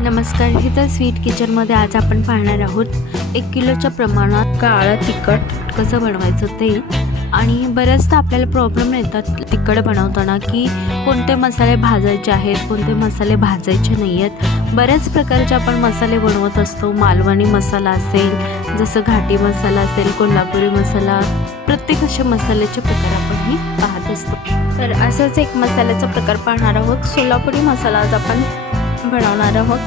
नमस्कार, हे तर स्वीट किचनमध्ये आज आपण पाहणार आहोत 1 किलोच्या प्रमाणात काळं तिखट कसं बनवायचं ते. आणि बऱ्याचदा आपल्याला प्रॉब्लेम येतात तिखट बनवताना की कोणते मसाले भाजायचे आहेत, कोणते मसाले भाजायचे नाही आहेत. बऱ्याच प्रकारचे आपण मसाले बनवत असतो. मालवणी मसाला असेल, जसं घाटी मसाला असेल, कोल्हापुरी मसाला, प्रत्येक अशा मसाल्याचे प्रकार आपण पाहत असतो. तर असंच एक मसाल्याचा प्रकार पाहणार आहोत. सोलापुरी मसाला आज आपण बनवणार आहोत.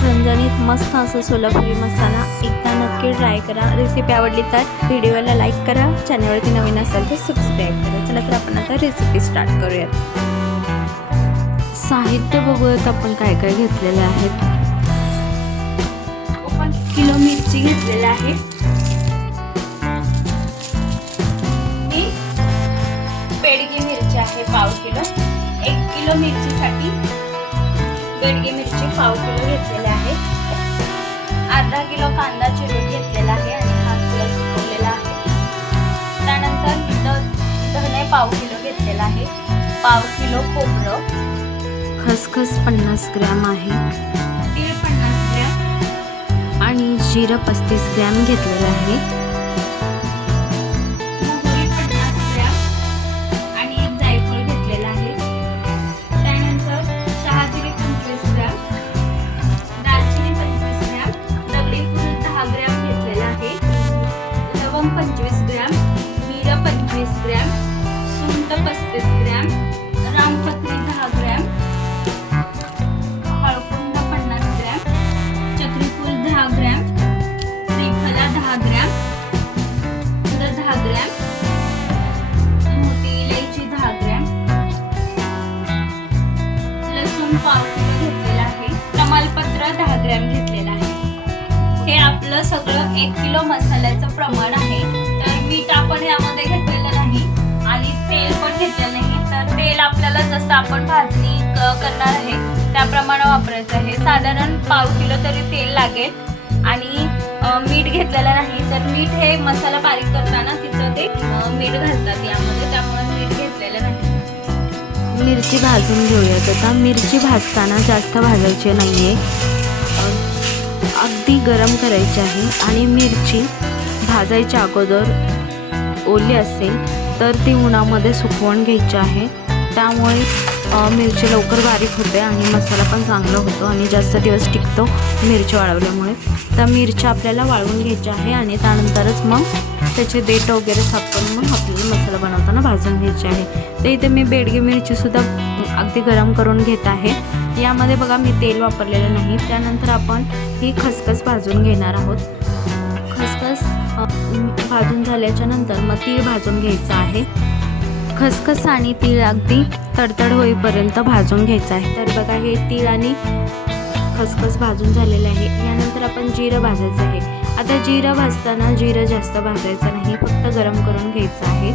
झणझणीत मस्त असं सोलापुरी मसाला एकदा नक्की ट्राय करा. रेसिपी आवडली तर व्हिडिओला लाईक करा, चॅनलवरती नवीन असेल तर सबस्क्राईब करा. चला तर आपण आता रेसिपी स्टार्ट करूयात. साहित्य बघूयात आपण काय काय घेतलेले आहेत. 1 किलो मिरची घेतलेली आहे. बेडगी मिरची आहे पाव किलो. 1 किलो मिरचीसाठी बेडगी मिरची पाव किलो घेतलेले आहे. अर्धा किलो कांदा चिरून घेतलेला आहे आणि हा किलो सुकवलेला आहे. त्यानंतर धने पाव किलो घेतलेला आहे. पाव किलो खोबरं, खसखस 50 ग्रॅम आहे, तीळ 50 ग्रॅम आणि जिरं 35 ग्रॅम घेतलेलं आहे. रामपत्री 10 ग्रॅम, हळकुंड 50 ग्रॅम, चक्रीफूल 10 ग्रॅम, श्रीफला 10 ग्रॅम, 10 ग्रॅम, मोठी इलायची 10 ग्रॅम, लसूण पाव किलो घेतलेला आहे. तमालपत्र 10 ग्रॅम घेतलेला आहे. हे आपलं सगळं 1 किलो मसाल्याचं प्रमाण आहे. तर मीठ आपण यामध्ये घेतलेलं नाही आणि तेल पण घेतलेलं नाही. तर तेल आपल्याला जसं आपण भाजणी करणार आहे त्याप्रमाणे वापरायचं आहे. साधारण पाव किलो तरी तेल लागेल. आणि मीठ घेतलेलं नाही. तर मीठ हे मसाला बारीक करताना तिथं ते मीठ घालतात यामध्ये, त्यामुळे मीठ घेतलेलं नाही. मिरची भाजून घेऊयात आता. मिरची भाजताना जास्त भाजायची नाहीये, अगदी गरम करायची आहे. आणि मिरची भाजायच्या अगोदर ओली असेल तर ती उन्हामध्ये सुकवून घ्यायची आहे. त्यामुळे मिरची लवकर बारीक होते आणि मसाला पण चांगला होतो आणि जास्त दिवस टिकतो मिरची वाळवल्यामुळे. तर मिरची आपल्याला वाळवून घ्यायची आहे आणि त्यानंतरच मग त्याचे देठ वगैरे साफ करून मग आपल्याला मसाला बनवताना भाजून घ्यायचे आहे. तर इथे मी बेडगी मिरचीसुद्धा अगदी गरम करून घेत आहे. यामध्ये बघा मी तेल वापरलेलं नाही. त्यानंतर आपण ही खसखस भाजून घेणार आहोत. खसखस भाजून झाल्याच्या नंतर मग तीळ भाजून घ्यायचं आहे. खसखस आणि तीळ अगदी तडतड होईपर्यंत भाजून घ्यायचं आहे. तर बघा हे तीळ आणि खसखस भाजून झालेलं आहे. यानंतर आपण जिरं भाजायचं आहे. आता जिरं भाजताना जिरं जास्त भाजायचं नाही, फक्त गरम करून घ्यायचं आहे.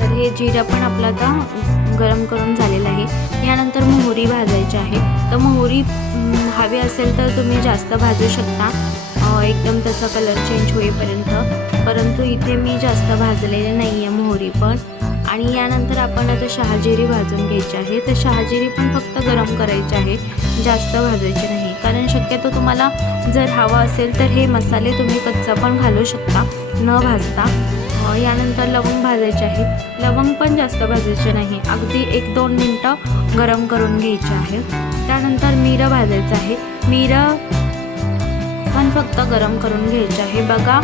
तर हे जिरं पण आपलं आता गरम करून झालेलं आहे. यानंतर मोहरी भाजायची आहे. तर मोहरी हवी असेल तर तुम्ही जास्त भाजू शकता, एकदम त्याचा कलर चेंज होईपर्यंत. परंतु इथे मी जास्त भाजलेले नाही आहे मोहरी पण. आणि यानंतर आपण आता शहाजिरी भाजून घ्यायची आहे. तर शहाजिरी पण फक्त गरम करायची आहे, जास्त भाजायची नाही. कारण शक्यतो तुम्हाला जर हवा असेल तर हे मसाले तुम्ही कच्चा पण घालू शकता न भाजता. यानंतर लवंग भाजायचे आहे. लवंग पण जास्त भाजायचे नाही, अगदी 1-2 मिनटं गरम करून घ्यायचे आहे. त्यानंतर मिरं भाजायचं आहे. मिरं पण फक्त गरम करून घ्यायचे आहे. बघा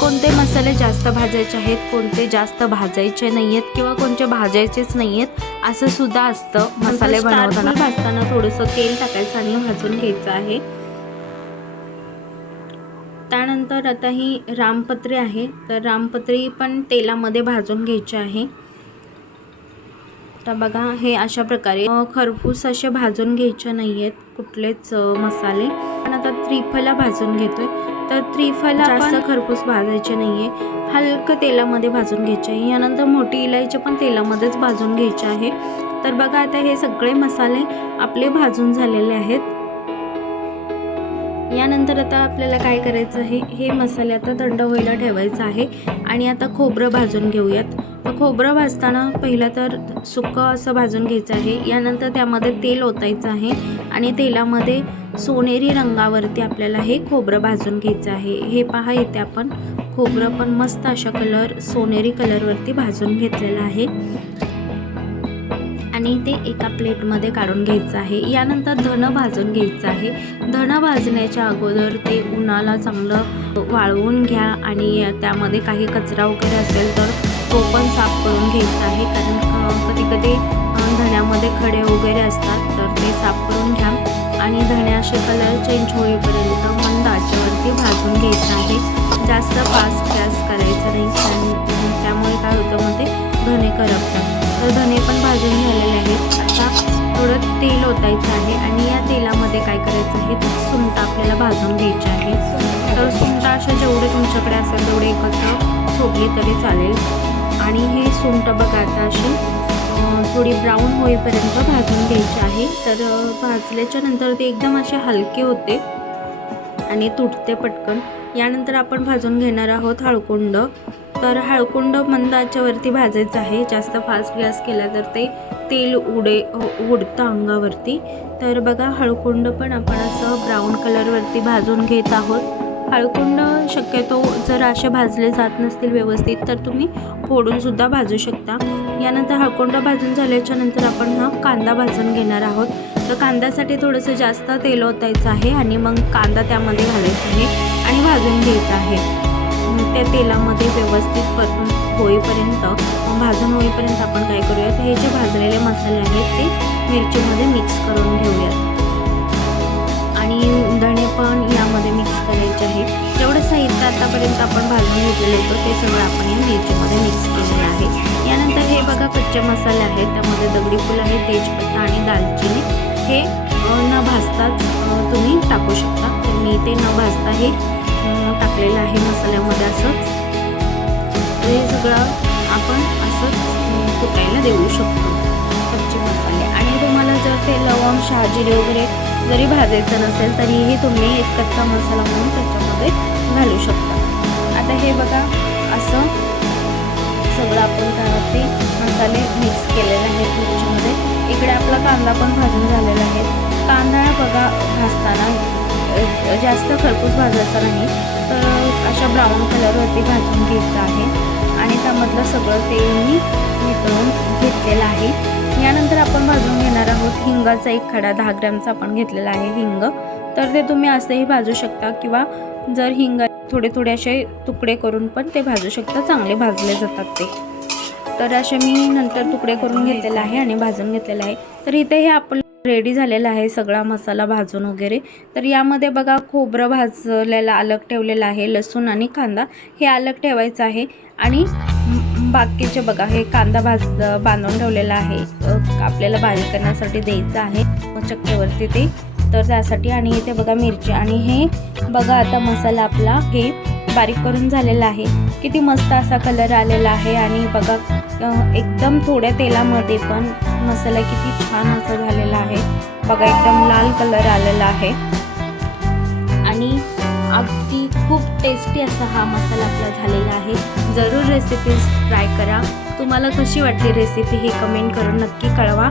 कोणते मसाले जास्त भाजायचे आहेत, कोणते जास्त भाजायचे नाही आहेत किंवा कोणते भाजायचेच नाही आहेत असं सुद्धा असतं. मसाले बनवताना भाजताना थोडंसं तेल टाकायचं आणि भाजून घ्यायचं आहे. त्यानंतर आता ही रामपत्री आहे. तर रामपत्री पण तेलामध्ये भाजून घ्यायची आहे. तर बघा हे अशा प्रकारे खरपूस असे भाजून घ्यायचे नाही आहेत कुठलेच मसाले. पण आता त्रिफला भाजून घेतोय. तर त्रिफला जास्त खरपूस भाजायचे नाही आहे, हलकं तेलामध्ये भाजून घ्यायचे आहे. यानंतर मोठी इलायची पण तेलामध्येच भाजून घ्यायची आहे. तर बघा आता हे सगळे मसाले आपले भाजून झालेले आहेत. यानंतर आता आपल्याला काय करायचं आहे, हे मसाले आता थंड व्हायला ठेवायचं आहे. आणि आता खोबरं भाजून घेऊयात. तर खोबरं भाजताना पहिलं तर सुकं असं भाजून घ्यायचं आहे. यानंतर त्यामध्ये तेल ओतायचं आहे आणि तेलामध्ये सोनेरी रंगावरती आपल्याला हे खोबरं भाजून घ्यायचं आहे. हे पहा, इथे आपण खोबरं पण मस्त अशा सोनेरी कलरवरती भाजून घेतलेलं आहे आणि ते एका प्लेटमध्ये काढून घ्यायचं आहे. यानंतर धनं भाजून घ्यायचं आहे. धनं भाजण्याच्या अगोदर ते उन्हाला चांगलं वाळवून घ्या आणि त्यामध्ये काही कचरा वगैरे असेल तर तो पण साफ करून घ्यायचा आहे, कारण कधी कधी धण्यामध्ये खडे वगैरे असतात, तर ते साफ करून घ्या आणि धणे असे कलर चेंज होईपर्यंत मंद आचेवरती भाजून घ्यायचं आहे. जास्त फास्ट गॅस करायचा नाही, त्यामुळे काय होतं मग ते धणे करपतात. तर धणे पण भाजून झालेले आहेत. आता थोडं तेल ओतायचं आहे आणि या तेलामध्ये काय करायचं आहे, तर सुंठ आपल्याला भाजून घ्यायची आहे. तर सुंठ अशा जेवढे तुमच्याकडे असेल तेवढे एकत्र सोडले तरी चालेल. आणि हे सुंठ बघा आता अशी थोडी ब्राऊन होईपर्यंत भाजून घ्यायची आहे. तर भाजल्याच्या नंतर ते एकदम असे हलके होते आणि तुटते पटकन. यानंतर आपण भाजून घेणार आहोत हळकुंड. तर हळकुंड मंद आचेवरती भाजायचं आहे. जास्त फास्ट गॅस केला तर ते तेल उडतं अंगावरती. तर बघा, हळकुंड पण आपण असं ब्राऊन कलरवरती भाजून घेत आहोत. हळकुंड शक्यतो जर असे भाजले जात नसतील व्यवस्थित तर तुम्ही फोडूनसुद्धा भाजू शकता. यानंतर हळकुंड भाजून झाल्याच्या नंतर आपण हा कांदा भाजून घेणार आहोत. तर कांद्यासाठी थोडंसं जास्त तेल ओतायचं आहे आणि मग कांदा त्यामध्ये घालायचा आहे आणि भाजून घ्यायचा आहे. त्या तेलामध्ये व्यवस्थित परतून होईपर्यंत, भाजून होईपर्यंत आपण काय करूयात, हे जे भाजलेले मसाले आहेत ते मिरचीमध्ये मिक्स करून घेऊयात आणि धणे पण यामध्ये मिक्स करायचे आहे. जेवढं साहित्य आतापर्यंत आपण भाजून घेतलेलं होतं ते सगळं आपण या मिरचीमध्ये मिक्स केलेलं आहे. यानंतर हे बघा, कच्चे मसाले आहेत, त्यामध्ये दगडी फूल आहे, तेजपत्ता आणि दालचिनी. हे न भाजताच तुम्ही टाकू शकता. तर मी ते न भाजता हे टाकलेलं आहे मसाल्यामध्ये असंच. हे सगळं आपण असंच फुटायला देऊ शकतो, कच्चे मसाले. आणि तुम्हाला जर ते लवंग, शहाजिरे वगैरे जरी भाजायचं नसेल तरीही तुम्ही एक कच्चा मसाला म्हणून त्याच्यामध्ये घालू शकता. आता हे बघा, असं सगळं आपण त्यावरती मसाले मिक्स केलेले आहेत मिरचीमध्ये. इकडे आपला कांदा पण भाजून झालेला आहे. कांदा बघा, भाजताना जास्त खरपूस भाजायचा नाही, तर अशा ब्राऊन कलरवरती भाजून घ्यायचं आहे आणि त्यामधलं सगळं तेल मी नितळून घेतलेलं आहे. यानंतर आपण भाजून घेणार आहोत हिंगाचा एक खडा, 10 ग्रॅमचा आपण घेतलेला आहे हिंग. तर ते तुम्ही असेही भाजू शकता किंवा जर हिंग थोडे थोडे असे तुकडे करून पण ते भाजू शकता, चांगले भाजले जातात ते. तर असे मी नंतर तुकडे करून घेतलेला आहे आणि भाजून घेतलेला आहे. तर इथे हे आपलं रेडी झालेला आहे सगळा मसाला भाजून वगैरे. तर यामध्ये बघा, खोबरं भाजलेलं अलग ठेवलेलं आहे, लसूण आणि कांदा हे अलग ठेवायचं आहे आणि बाकीचे बघा, हे कांदा बांधून ठेवलेला आहे, आपल्याला बारीक करण्यासाठी द्यायचं आहे चक्कीवरती ते, तर त्यासाठी. आणि इथे बघा मिरची आणि हे बघा, आता मसाला आपला हे बारीक करून झालेला आहे. किती मस्त असा कलर आलेला आहे आणि बघा, एकदम थोड्या तेलामध्ये पण मसाला किती छान असा झालेला आहे. बघा, एकदम लाल कलर आलेला आहे आणि अगदी खूप टेस्टी असा हा मसाला आपला झालेला आहे. जरूर रेसिपीज ट्राय करा. तुम्हाला कशी वाटली रेसिपी हे कमेंट करून नक्की कळवा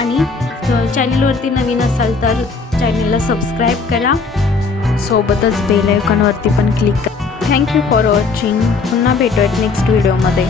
आणि चॅनलवरती नवीन असाल तर चॅनलला सबस्क्राईब करा, सोबतच बेल आयकॉनवरती पण क्लिक करा. Thank you for watching. पुन्हा भेटूयात नेक्स्ट व्हिडिओमध्ये.